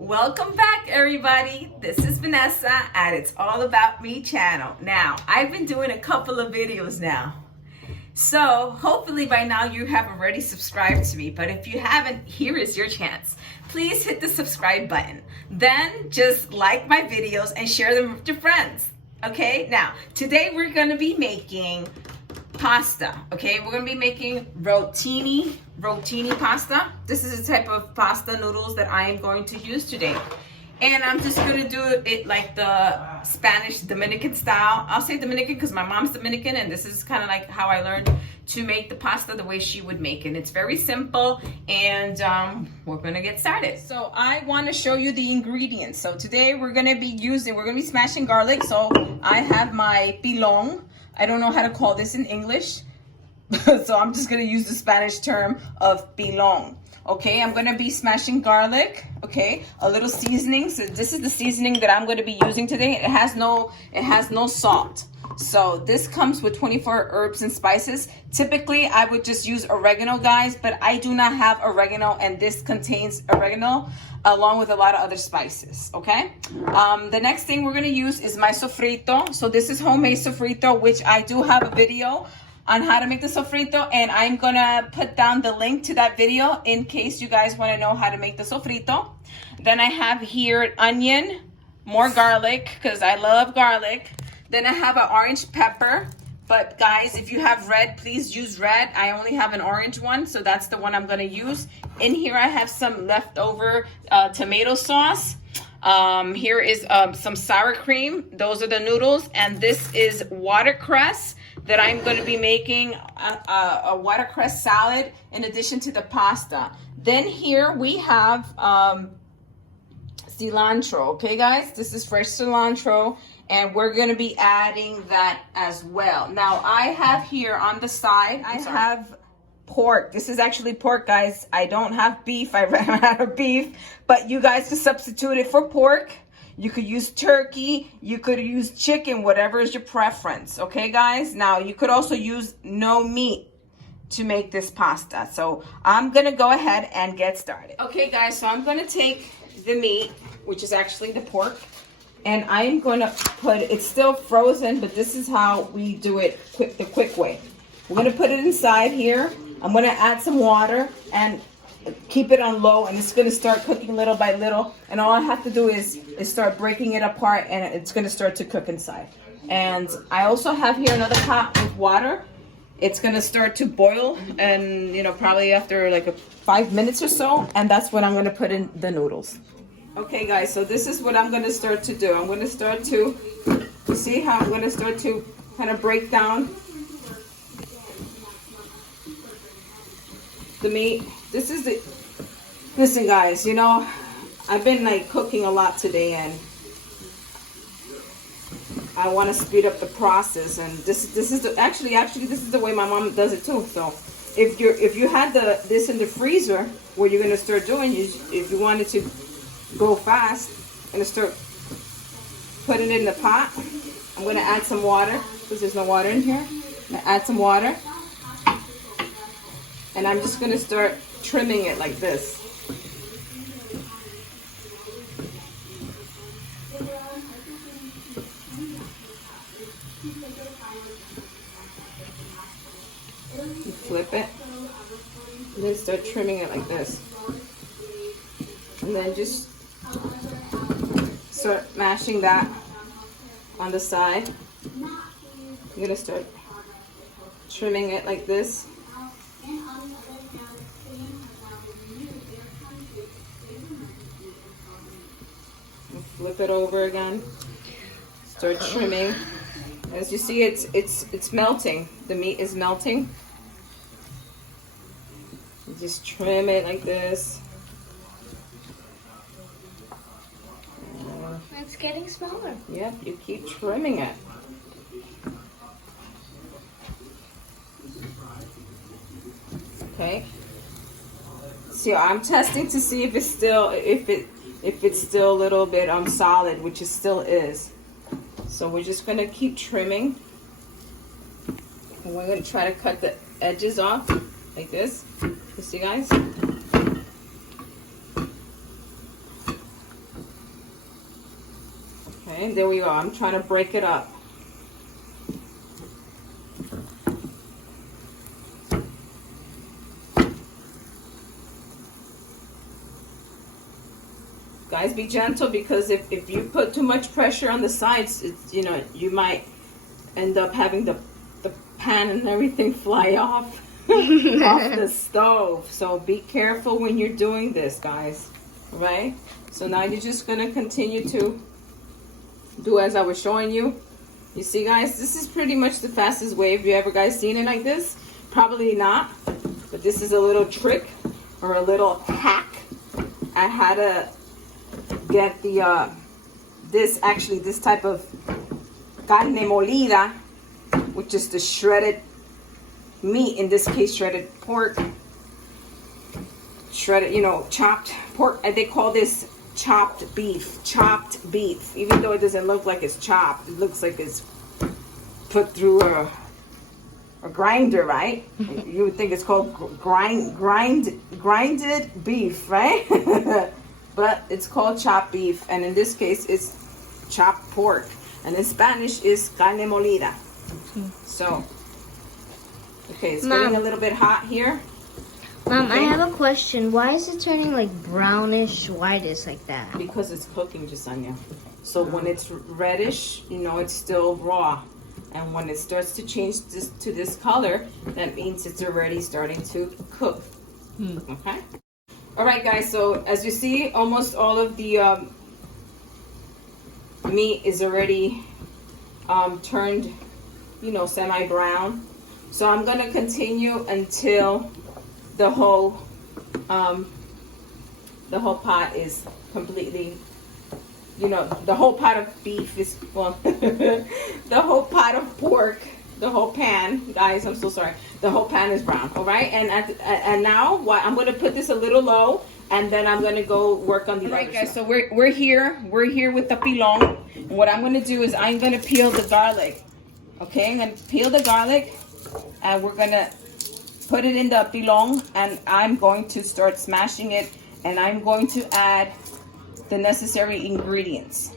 Welcome back, everybody. This is Vanessa at It's All About Me channel. Now, I've been doing a couple of videos now. So hopefully by now you have already subscribed to me, but if you haven't, here is your chance. Please hit the subscribe button. Then just like my videos and share them with your friends. Okay, now today we're gonna be making pasta. Okay, we're gonna be making rotini pasta. This is a type of pasta noodles that I am going to use today. And I'm just gonna do it like the Spanish Dominican style. I'll say Dominican because my mom's Dominican, and this is kind of like how I learned to make the pasta the way she would make it. It's very simple, and we're gonna get started. So I want to show you the ingredients. So today we're gonna be smashing garlic. So I have my pilon. I don't know how to call this in English, so I'm just gonna use the Spanish term of pilon. Okay, I'm gonna be smashing garlic. Okay, a little seasoning. So this is the seasoning that I'm gonna be using today. It has no salt. So this comes with 24 herbs and spices. Typically, I would just use oregano, guys, but I do not have oregano, and this contains oregano along with a lot of other spices, okay? The next thing we're gonna use is my sofrito. So this is homemade sofrito, which I do have a video on how to make the sofrito, and I'm gonna put down the link to that video in case you guys wanna know how to make the sofrito. Then I have here onion, more garlic, because I love garlic. Then I have an orange pepper, but guys, if you have red, please use red. I only have an orange one, so that's the one I'm gonna use. In here I have some leftover tomato sauce. Here is some sour cream. Those are the noodles, and this is watercress that I'm gonna be making a watercress salad in addition to the pasta. Then here we have cilantro, okay guys? This is fresh cilantro, and we're gonna be adding that as well. Now I have here on the side, I have pork. This is actually pork, guys. I don't have beef. I ran out of beef, but you guys can substitute it for pork. You could use turkey, you could use chicken, whatever is your preference, okay guys? Now you could also use no meat to make this pasta. So I'm gonna go ahead and get started. Okay guys, so I'm gonna take the meat, which is actually the pork, and I'm gonna put, it's still frozen, but this is how we do it the quick way. We're gonna put it inside here. I'm gonna add some water and keep it on low, and it's gonna start cooking little by little, and all I have to do is start breaking it apart, and it's gonna start to cook inside. And I also have here another pot with water. It's gonna start to boil, and probably after like 5 minutes or so, and that's when I'm gonna put in the noodles. Okay guys, so this is what I'm gonna start to do. I'm gonna start to, you see how I'm gonna start to kind of break down the meat. This is the, listen guys, I've been like cooking a lot today, and I want to speed up the process, and this is the, actually this is the way my mom does it too. So if you had this in the freezer, what you're gonna start doing is, if you wanted to go fast, I'm gonna start putting it in the pot. I'm gonna add some water because there's no water in here. I'm gonna add some water, and I'm just gonna start trimming it like this. You flip it, and then start trimming it like this, and then just start mashing that on the side. I'm gonna start trimming it like this. Flip it over again. Start trimming. As you see, it's melting. The meat is melting. You just trim it like this. It's getting smaller. Yep, you keep trimming it. Okay. So I'm testing to see if it's still a little bit solid, which it still is. So we're just gonna keep trimming, and we're gonna try to cut the edges off like this. You see, guys? Okay, there we go. I'm trying to break it up. Guys, be gentle, because if you put too much pressure on the sides, it's, you know, you might end up having the pan and everything fly off off the stove. So be careful when you're doing this, guys. Right? So now you're just gonna continue to do as I was showing you. You see, guys, this is pretty much the fastest way. Have you ever guys seen it like this? Probably not, but this is a little trick or a little hack. I had to get the this type of carne molida, which is the shredded meat, in this case shredded pork, shredded, you know, chopped pork, and they call this chopped beef, even though it doesn't look like it's chopped. It looks like it's put through a grinder, right? You would think it's called grinded beef, right? But it's called chopped beef, and in this case it's chopped pork, and in Spanish is carne molida. So okay, it's getting a little bit hot here. Mom, okay. I have a question. Why is it turning like brownish, whitish like that? Because it's cooking, Jasenia. So when it's reddish, you know, it's still raw. And when it starts to change to this color, that means it's already starting to cook. Okay? All right, guys. So as you see, almost all of the meat is already turned, you know, semi-brown. So I'm going to continue until the whole pot is completely, you know, the whole pot of beef is, well, the whole pot of pork, the whole pan, guys, I'm so sorry, the whole pan is brown. All right, and now what, I'm going to put this a little low, and then I'm going to go work on the other. All right, guys, so we're here with the pilon. And what I'm going to do is I'm going to peel the garlic. Okay, I'm going to peel the garlic, and we're going to put it in the pilon, and I'm going to start smashing it, and I'm going to add the necessary ingredients.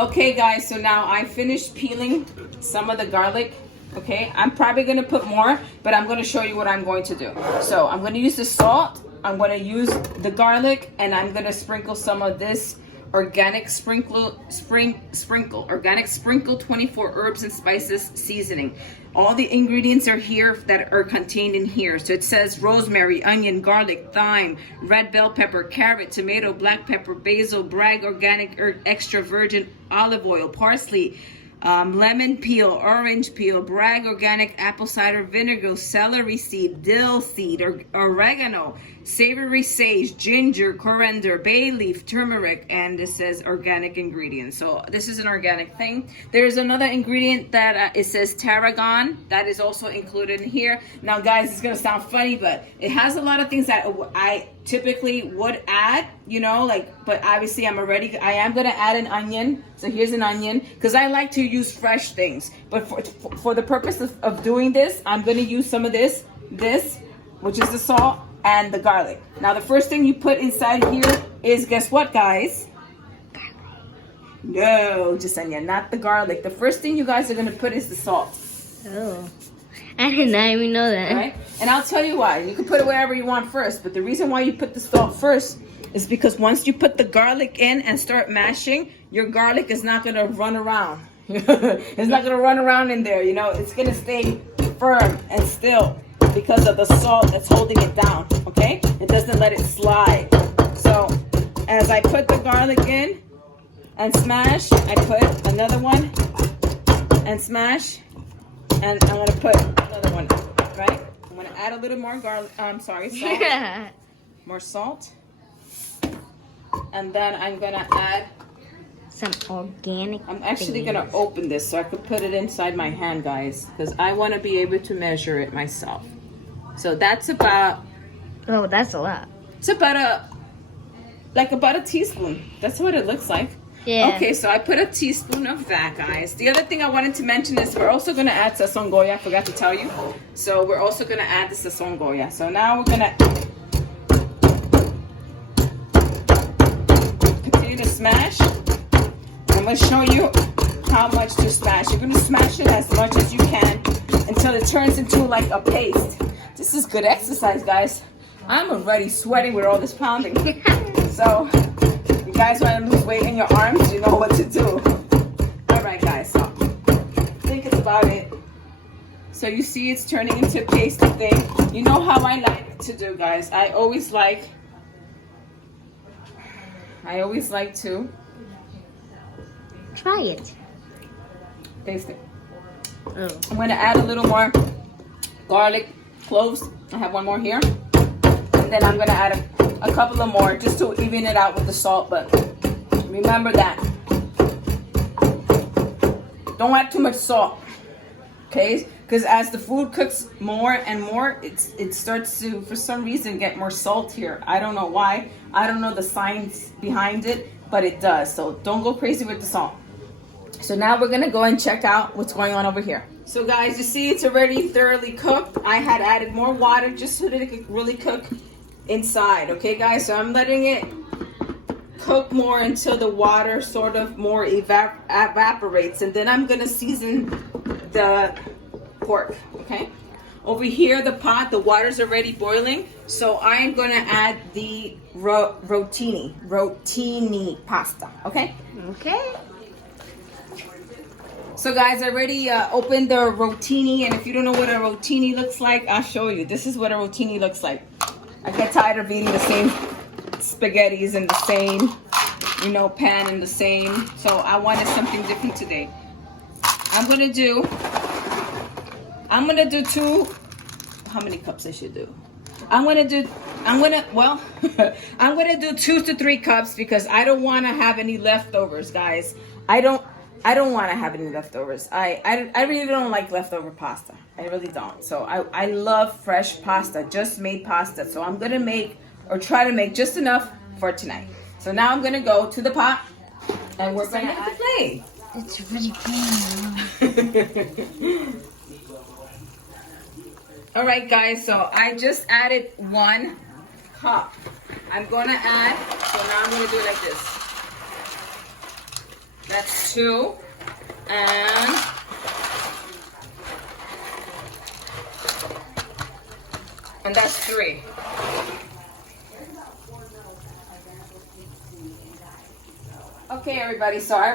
Okay, guys, so now I finished peeling some of the garlic. Okay, I'm probably going to put more, but I'm going to show you what I'm going to do. So I'm going to use the salt, I'm going to use the garlic, and I'm going to sprinkle some of this organic sprinkle 24 herbs and spices seasoning. All the ingredients are here that are contained in here. So it says rosemary, onion, garlic, thyme, red bell pepper, carrot, tomato, black pepper, basil, Bragg organic extra virgin olive oil, parsley, lemon peel, orange peel, Bragg organic apple cider vinegar, celery seed, dill seed, oregano, savory sage, ginger, coriander, bay leaf, turmeric, and it says organic ingredients. So this is an organic thing. There's another ingredient that it says tarragon, that is also included in here. Now, guys, it's gonna sound funny, but it has a lot of things that I typically would add, you know, like, but obviously I am gonna add an onion. So here's an onion, because I like to use fresh things, but for the purpose of doing this, I'm gonna use some of this, which is the salt and the garlic. Now the first thing you put inside here is, guess what, guys? No, Jasenia, not the garlic. The first thing you guys are gonna put is the salt. Oh, I did not even know that. Right? And I'll tell you why. You can put it wherever you want first, but the reason why you put the salt first is because once you put the garlic in and start mashing, your garlic is not gonna run around. It's not gonna run around in there, you know. It's gonna stay firm and still because of the salt that's holding it down, okay? It doesn't let it slide. So as I put the garlic in and smash, I put another one and smash, and I'm gonna put another one, right? I'm gonna add a little more garlic, salt, more salt, and then I'm gonna add some organic. I'm actually gonna open this so I can put it inside my hand, guys, because I want to be able to measure it myself. So that's about. Oh, that's a lot. It's about a teaspoon. That's what it looks like. Yeah. Okay, so I put a teaspoon of that, guys. The other thing I wanted to mention is we're also going to add sazon goya. I forgot to tell you. So we're also going to add the sazon goya. So now we're going to continue to smash. I'm going to show you how much to smash. You're going to smash it as much as you can until it turns into like a paste. This is good exercise, guys. I'm already sweating with all this pounding. So you guys want to lose weight in your arms, you know what to do. All right, guys, so I think it's about it. So you see it's turning into a pasty thing. You know how I like to do, guys. I always like to Try it. paste it. Oh. I'm going to add a little more garlic cloves. I have one more here. And then I'm going to add a couple of more just to even it out with the salt. But remember that. Don't add too much salt. Okay? Because as the food cooks more and more, it starts to, for some reason, get more salt here. I don't know why. I don't know the science behind it, but it does. So don't go crazy with the salt. So now we're going to go and check out what's going on over here. So guys, you see it's already thoroughly cooked. I had added more water just so that it could really cook inside. Okay, guys? So I'm letting it cook more until the water sort of more evaporates. And then I'm going to season the pork. Okay? Over here, the pot, the water's already boiling. So I am going to add the rotini pasta. Okay? Okay. So guys, I already opened the rotini, and if you don't know what a rotini looks like, I'll show you. This is what a rotini looks like. I get tired of eating the same spaghettis in the same, pan and the same. So I wanted something different today. I'm gonna do two. How many cups I should do? I'm gonna do 2 to 3 cups because I don't want to have any leftovers, guys. I don't want to have any leftovers. I really don't like leftover pasta. I really don't. So I love fresh pasta, just made pasta. So I'm going to make or try to make just enough for tonight. So now I'm going to go to the pot and we're going to add the plate. It's really clean. All right, guys. So I just added 1 cup. I'm going to add, so now I'm going to do it like this. That's 2, and that's 3. Okay, everybody. So I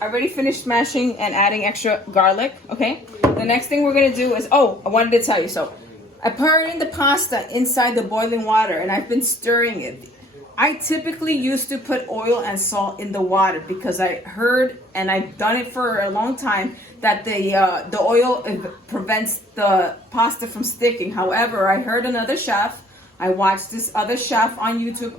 already finished smashing and adding extra garlic. Okay. The next thing we're gonna do is, I wanted to tell you. So I'm pouring the pasta inside the boiling water, and I've been stirring it. I typically used to put oil and salt in the water because I heard, and I've done it for a long time, that the oil prevents the pasta from sticking. However, I heard another chef. I watched this other chef on YouTube.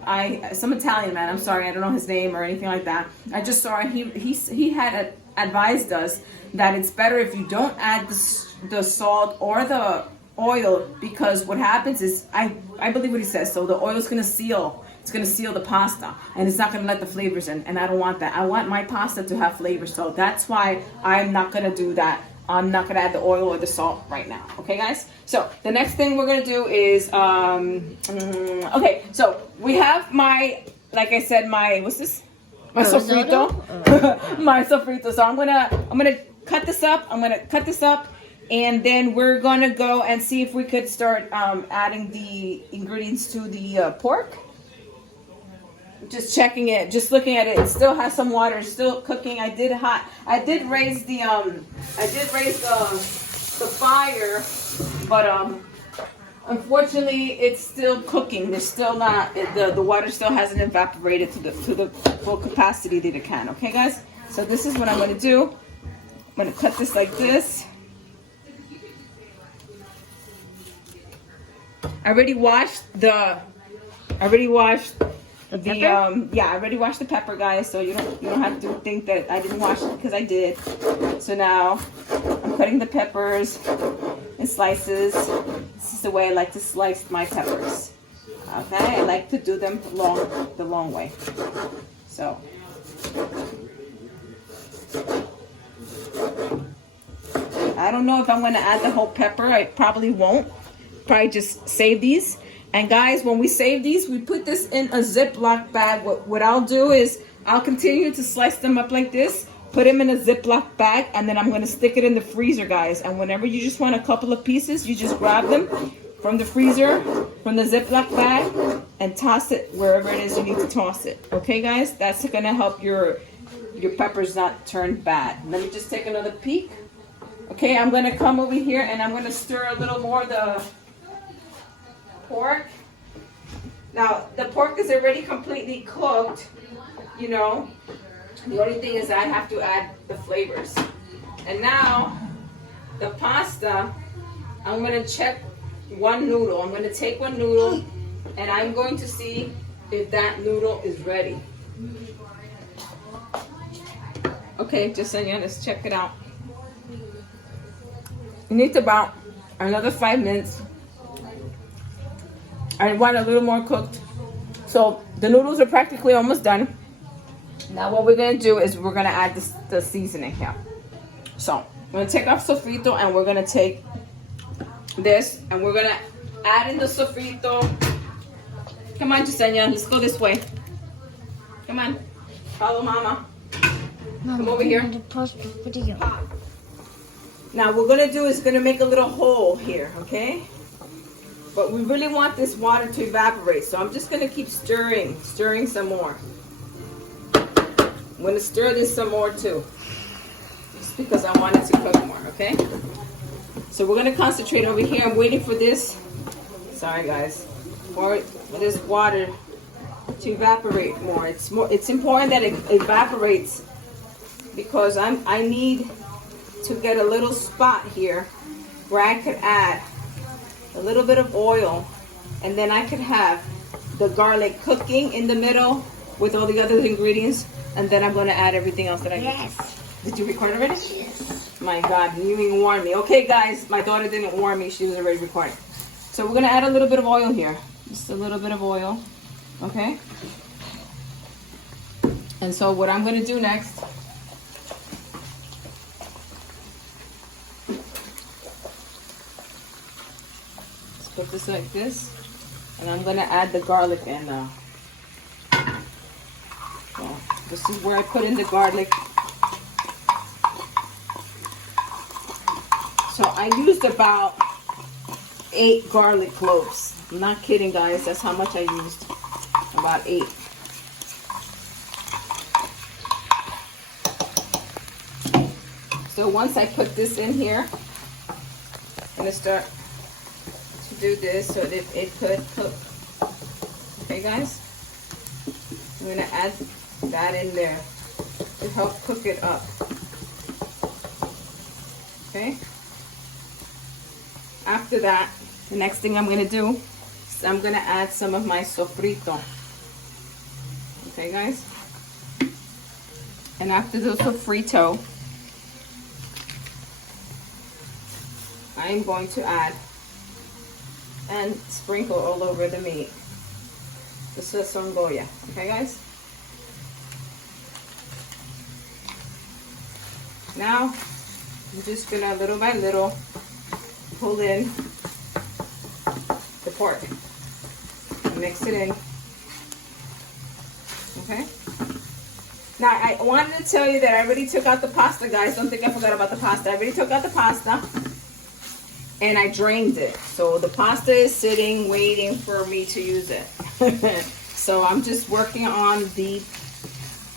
Some Italian man. I'm sorry, I don't know his name or anything like that. I just saw he had advised us that it's better if you don't add the salt or the oil, because what happens is I believe what he says. So the oil is going to seal. It's going to seal the pasta, and it's not going to let the flavors in, and I don't want that. I want my pasta to have flavor, so that's why I'm not going to do that. I'm not going to add the oil or the salt right now. Okay, guys? So the next thing we're going to do is, okay, so we have like I said, what's this? My sofrito. My sofrito. So I'm going to cut this up. And then we're going to go and see if we could start adding the ingredients to the pork. Just checking it, just looking at it. It still has some water. It's still cooking. I did raise the fire, but unfortunately it's still cooking. There's still not the water still hasn't evaporated to the full capacity that it can. Okay, guys. So this is what I'm going to do. I'm going to cut this like this. I already washed the pepper, guys, so you don't have to think that I didn't wash it, because I did. So now I'm cutting the peppers in slices. This is the way I like to slice my peppers. Okay, I like to do them the long way. So I don't know if I'm gonna add the whole pepper. I probably won't. Probably just save these. And guys, when we save these, we put this in a Ziploc bag. What I'll do is I'll continue to slice them up like this, put them in a Ziploc bag, and then I'm gonna stick it in the freezer, guys. And whenever you just want a couple of pieces, you just grab them from the freezer, from the Ziploc bag, and toss it wherever it is you need to toss it. Okay, guys? That's gonna help your peppers not turn bad. Let me just take another peek. Okay, I'm gonna come over here and I'm gonna stir a little more the pork. Now, the pork is already completely cooked, you know. The only thing is I have to add the flavors. And now, the pasta, I'm gonna check one noodle. I'm gonna take one noodle and I'm going to see if that noodle is ready. Okay, just saying, let's check it out. You need about another 5 minutes. I want a little more cooked. So the noodles are practically almost done. Now what we're gonna do is we're gonna add the seasoning here. So I'm gonna take off sofrito and we're gonna take this and we're gonna add in the sofrito. Come on, Jasenia, let's go this way. Come on, follow mama. Come over here. Now what we're gonna do is gonna make a little hole here, okay? But we really want this water to evaporate, so I'm just gonna keep stirring some more. I'm gonna stir this some more too, just because I want it to cook more, okay? So we're gonna concentrate over here. I'm waiting for this. Sorry guys, for this water to evaporate more. It's important that it evaporates because I need to get a little spot here where I could add a little bit of oil and then I could have the garlic cooking in the middle with all the other ingredients, and then I'm going to add everything else that I need. Yes. Did you record already? Yes. My God, you even warned me. Okay guys, my daughter didn't warn me, she was already recording. So we're going to add a little bit of oil here. Just a little bit of oil, okay? And so what I'm going to do next, put this like this, and I'm gonna add the garlic in now. So this is where I put in the garlic. So I used about 8 garlic cloves. I'm not kidding, guys. That's how much I used. About 8. So once I put this in here, I'm gonna start do this so that it could cook. Okay guys, I'm gonna add that in there to help cook it up. Okay, after that, the next thing I'm gonna do is I'm gonna add some of my sofrito. Okay guys, and after the sofrito, I'm going to add and sprinkle all over the meat the sazongoya. Okay guys, now I'm just gonna little by little pull in the pork and mix it in. Okay, now I wanted to tell you that I already took out the pasta, guys. Don't think I forgot about the pasta. I already took out the pasta and I drained it. So the pasta is sitting, waiting for me to use it. So I'm just working on the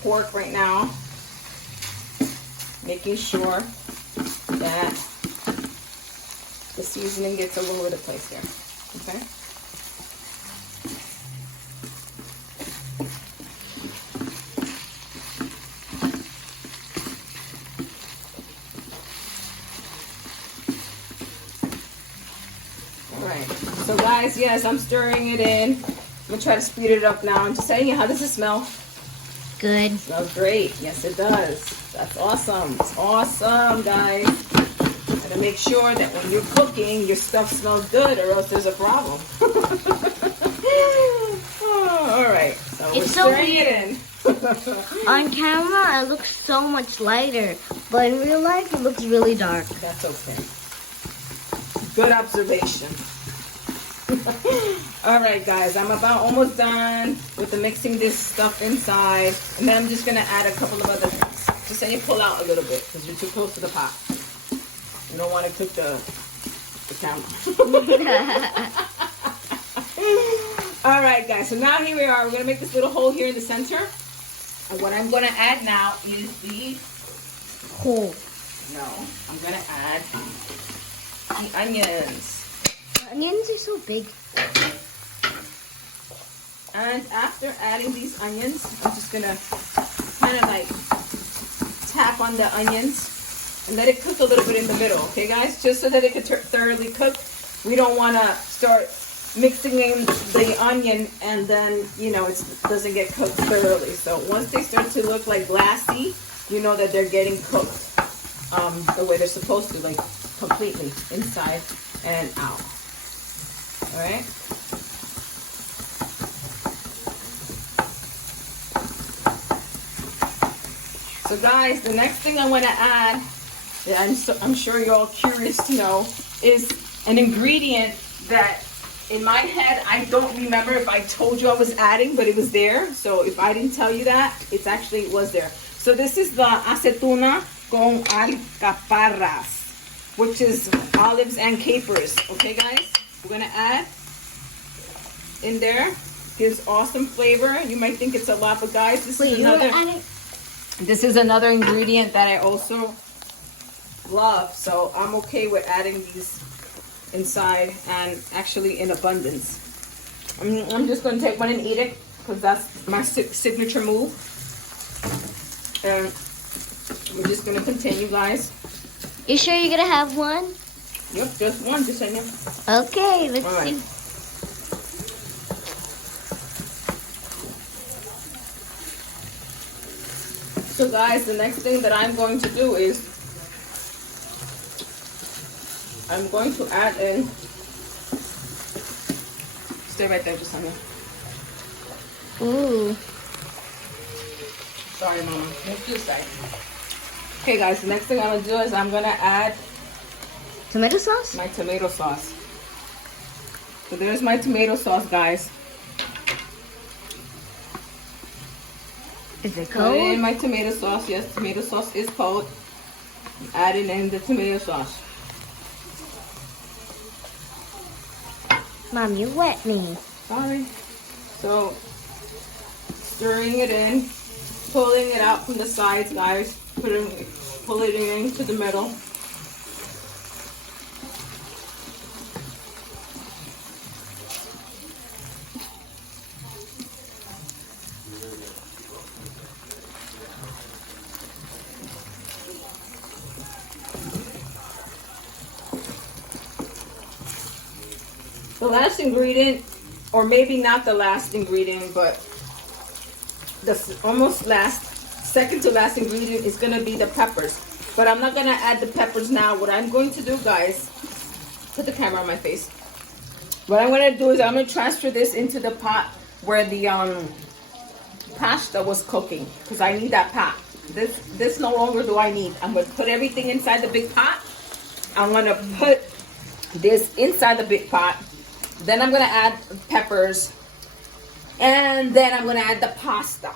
pork right now, making sure that the seasoning gets all over the place here. Okay. So guys, yes, I'm stirring it in. I'm gonna try to speed it up now. I'm just saying, how does it smell? Good. It smells great. Yes, it does. That's awesome. It's awesome, guys. Gotta make sure that when you're cooking, your stuff smells good, or else there's a problem. Oh, all right. So we're stirring it in. On camera, it looks so much lighter, but in real life, it looks really dark. That's okay. Good observation. All right, guys, I'm about almost done with the mixing this stuff inside, and then I'm just gonna add a couple of other things. Just say you pull out a little bit because you're too close to the pot. You don't want to cook the camera. All right, guys, so now here we are. We're gonna make this little hole here in the center. And what I'm gonna add now is the Cool. No, I'm gonna add the onions. Onions are so big. And after adding these onions, I'm just gonna kind of like tap on the onions and let it cook a little bit in the middle, okay guys? Just so that it can thoroughly cook. We don't wanna start mixing in the onion and then, you know, it doesn't get cooked thoroughly. So once they start to look like glassy, you know that they're getting cooked the way they're supposed to, like completely inside and out. All right. So guys, the next thing I want to add, I'm sure you're all curious to know, is an ingredient that in my head, I don't remember if I told you I was adding, but it was there. So if I didn't tell you that, it actually was there. So this is the acetuna con alcaparras, which is olives and capers. Okay, guys? We're going to add in there. Gives awesome flavor. You might think it's a lot, but guys, this is another ingredient that I also love. So I'm okay with adding these inside and actually in abundance. I'm just going to take one and eat it because that's my signature move. And we're just going to continue, guys. You sure you're going to have one? Yep, just one, just saying. Okay, let's see. So guys, the next thing that I'm going to do is I'm going to add in, stay right there, Justania. Ooh. Sorry, Mama. Move to the side. Okay, guys, the next thing I'm going to do is I'm going to add Tomato sauce? my tomato sauce. So there's my tomato sauce, guys. Is it Put cold? in my tomato sauce. Yes, tomato sauce is cold. I'm adding in the tomato sauce. Mom, you wet me. Sorry. So, stirring it in, pulling it out from the sides, guys. Pull it into the middle. The last ingredient, or maybe not the last ingredient, but the almost second to last ingredient is going to be the peppers. But I'm not going to add the peppers now. What I'm going to do, guys, put the camera on my face. What I'm going to do is I'm going to transfer this into the pot where the pasta was cooking, because I need that pot. This no longer do I need. I'm going to put everything inside the big pot. I'm going to put this inside the big pot. Then I'm going to add peppers. And then I'm going to add the pasta.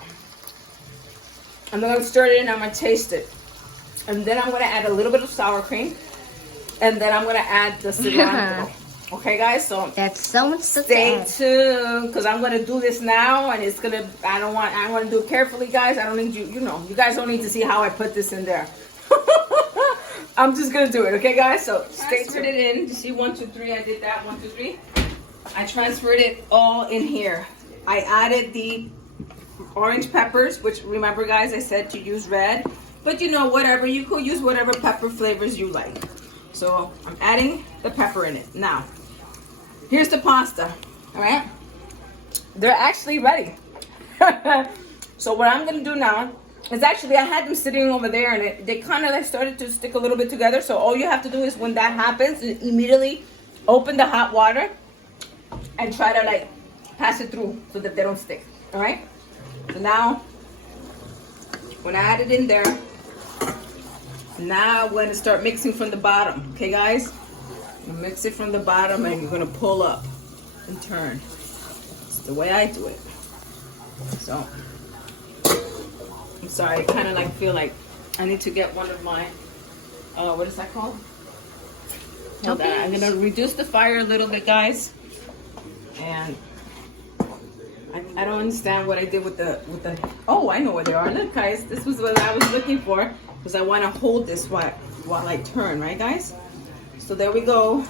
I'm going to stir it in. I'm going to taste it. And then I'm going to add a little bit of sour cream. And then I'm going to add the cilantro. Okay, guys? So that's so much to stay tuned, because I'm going to do this now. And it's going to, I want to do it carefully, guys. I don't need you, you guys don't need to see how I put this in there. I'm just going to do it. Okay, guys? So stay tuned. It in. You see 1, 2, 3. I did that. 1, 2, 3. I transferred it all in here. I added the orange peppers, which remember, guys, I said to use red. But whatever. You could use whatever pepper flavors you like. So I'm adding the pepper in it. Now, here's the pasta. All right? They're actually ready. So what I'm going to do now is actually I had them sitting over there, and they kind of like started to stick a little bit together. So all you have to do is when that happens, immediately open the hot water and try to like pass it through so that they don't stick. All right? So now When I add it in there, now I'm going to start mixing from the bottom. Okay, guys? You mix it from the bottom and you're going to pull up and turn. It's the way I do it. So, I'm sorry, I kind of like feel like I need to get one of my, what is that called? Hold on. I'm going to reduce the fire a little bit, guys. And I don't understand what I did with the, oh, I know where they are. Look, guys, this was what I was looking for, because I want to hold this while I turn, right, guys? So there we go.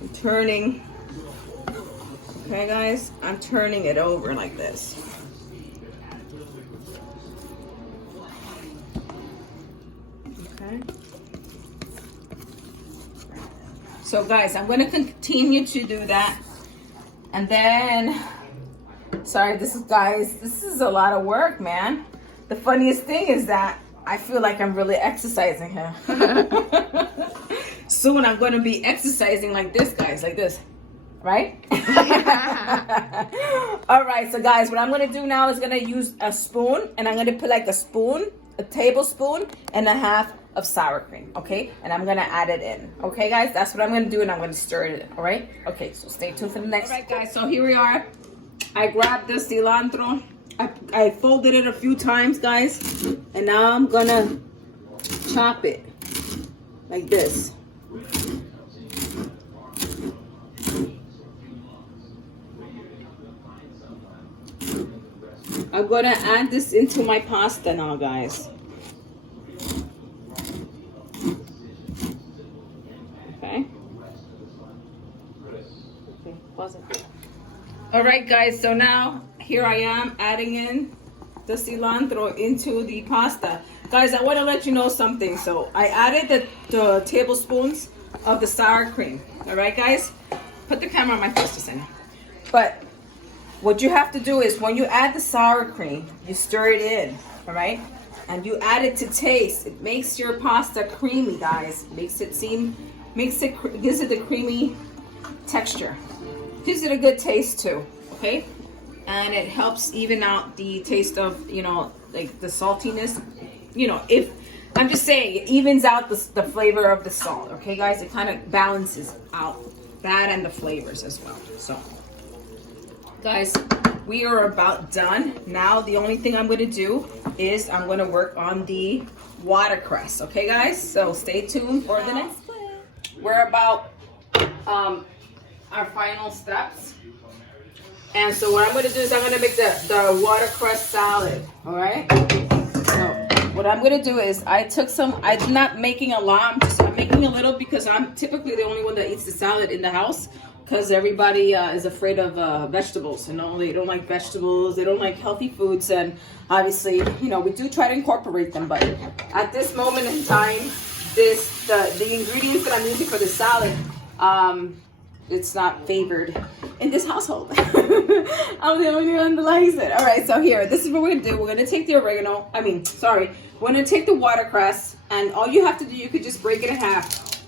I'm turning. Okay, guys, I'm turning it over like this. Okay. So, guys, I'm going to continue to do that. And then, sorry, this is a lot of work, man. The funniest thing is that I feel like I'm really exercising here. Soon I'm going to be exercising like this, guys, like this. Right? All right, so guys, what I'm going to do now is going to use a spoon, and I'm going to put like a tablespoon and a half of sour cream, okay? And I'm going to add it in, okay, guys? That's what I'm going to do, and I'm going to stir it in, all right? Okay, so stay tuned for the next. All right, guys, so here we are. I grabbed the cilantro. I folded it a few times, guys, and now I'm going to chop it like this. I'm gonna add this into my pasta now, guys. Okay. All right, guys, so now here I am adding in the cilantro into the pasta. Guys, I want to let you know something. So I added the tablespoons of the sour cream. All right, guys? Put the camera on my face just a second. But what you have to do is when you add the sour cream, you stir it in, all right? And you add it to taste. It makes your pasta creamy, guys. Gives it the creamy texture. Gives it a good taste too, okay? And it helps even out the taste of, you know, like the saltiness. You know, if I'm just saying, it evens out the flavor of the salt, okay, guys? It kind of balances out that and the flavors as well. So, guys, we are about done. Now the only thing I'm going to do is I'm going to work on the watercress. Okay, guys? So stay tuned for the next clip. We're about our final steps. And so what I'm going to do is I'm going to make the watercress salad. All right? So what I'm going to do is I'm not making a lot. I'm making a little because I'm typically the only one that eats the salad in the house. Because everybody is afraid of vegetables, you know, they don't like vegetables, they don't like healthy foods, and obviously, you know, we do try to incorporate them, but at this moment in time, the ingredients that I'm using for the salad, it's not favored in this household. I'm the only one that likes it. All right, so here, this is what we're gonna do. We're gonna take the we're gonna take the watercress, and all you have to do, you could just break it in half.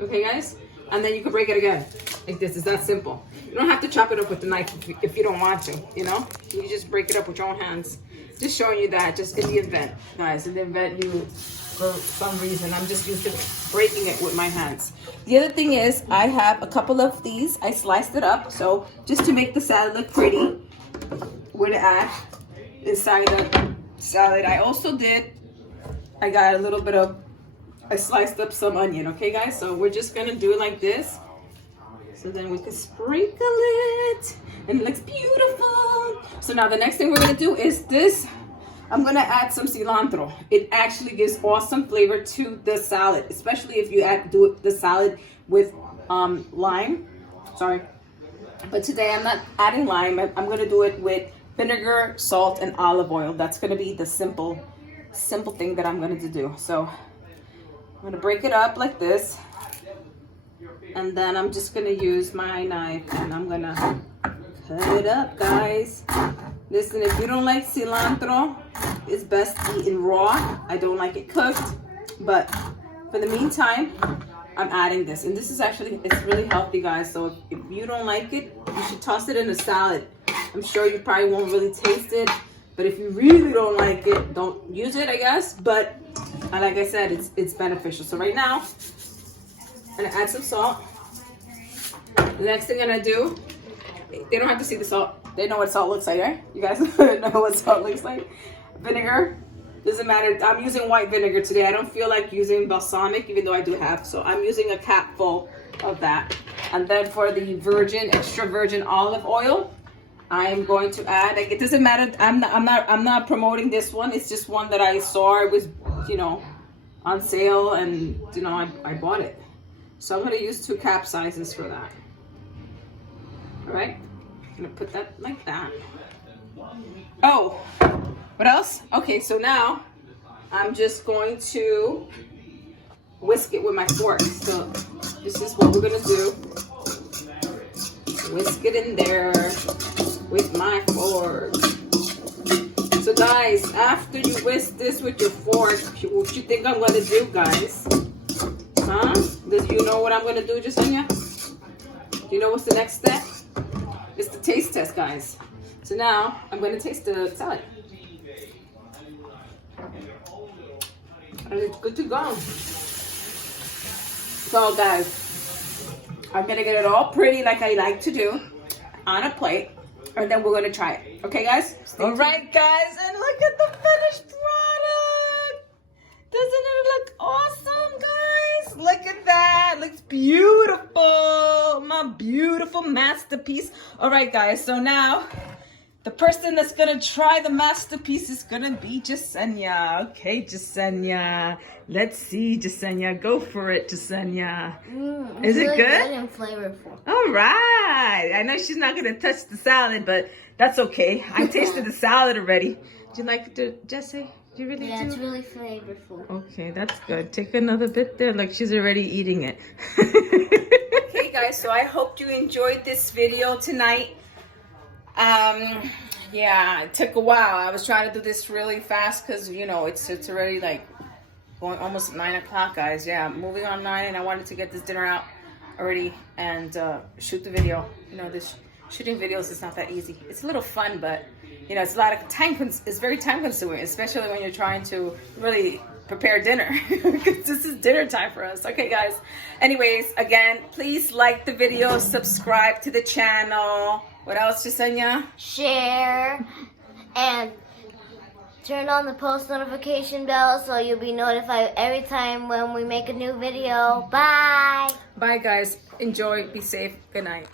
Okay, guys? And then you can break it again. Like this. It's that simple. You don't have to chop it up with the knife if you don't want to, you know? You can just break it up with your own hands. Just showing you that, just in the event, guys. In the event for some reason, I'm just used to breaking it with my hands. The other thing is, I have a couple of these. I sliced it up. So, just to make the salad look pretty, we're gonna add inside the salad. I got a little bit of, I sliced up some onion, okay, guys? So we're just gonna do it like this. So then we can sprinkle it, and it looks beautiful. So now the next thing we're gonna do is this. I'm gonna add some cilantro. It actually gives awesome flavor to the salad, especially if you do the salad with lime. Sorry, but today I'm not adding lime. I'm gonna do it with vinegar, salt, and olive oil. That's gonna be the simple thing that I'm gonna do. So I'm gonna break it up like this, and then I'm just gonna use my knife and I'm gonna cut it up, guys. Listen, if you don't like cilantro, it's best eaten raw. I don't like it cooked, but for the meantime, I'm adding this. And this is actually, it's really healthy, guys. So if you don't like it, you should toss it in a salad. I'm sure you probably won't really taste it, But if you really don't like it, don't use it, I guess. But like I said, it's beneficial. So right now, I'm gonna add some salt. The next thing I'm gonna do, they don't have to see the salt. They know what salt looks like, right? You guys know what salt looks like. Vinegar, doesn't matter. I'm using white vinegar today. I don't feel like using balsamic, even though I do have. So I'm using a cap full of that. And then for the virgin, extra virgin olive oil, I am going to add, like, it doesn't matter. I'm not promoting this one. It's just one that I saw. It was, you know, on sale, and you know, I bought it. So I'm gonna use 2 cap sizes for that. All right, I'm gonna put that like that. Oh, what else? Okay, so now I'm just going to whisk it with my fork. So this is what we're gonna do. Whisk it in there with my fork. So guys, after you whisk this with your fork, what you think I'm gonna do, guys? Huh? Do you know what I'm gonna do, Jasenia? Do you know what's the next step? It's the taste test, guys. So now I'm gonna taste the salad. And it's good to go. So guys, I'm gonna get it all pretty like I like to do on a plate, and then we're gonna try it. Okay, guys? All right, guys, and look at the finished product. Doesn't it look awesome, guys? Look at that. Looks beautiful. My beautiful masterpiece. All right, guys, so now the person that's gonna try the masterpiece is gonna be Jasenia. Okay, Jasenia. Let's see, Jasenia. Go for it, Jasenia. Is it really good? Good and flavorful. All right. I know she's not gonna touch the salad, but that's okay. I tasted the salad already. Do you like it, Jessie? You really do? Yeah, it's really flavorful. Okay, that's good. Take another bit there, like she's already eating it. Okay, guys, so I hope you enjoyed this video tonight. Yeah, it took a while. I was trying to do this really fast because, you know, it's already like going almost 9 o'clock, guys. Yeah, moving on 9, and I wanted to get this dinner out already and shoot the video. You know, this shooting videos is not that easy. It's a little fun, but you know, it's a lot of time. It's very time consuming, especially when you're trying to really prepare dinner, because this is dinner time for us. Okay, guys. Anyways, again, please like the video, subscribe to the channel. What else, Jasenia? Share and turn on the post notification bell so you'll be notified every time when we make a new video. Bye. Bye, guys. Enjoy. Be safe. Good night.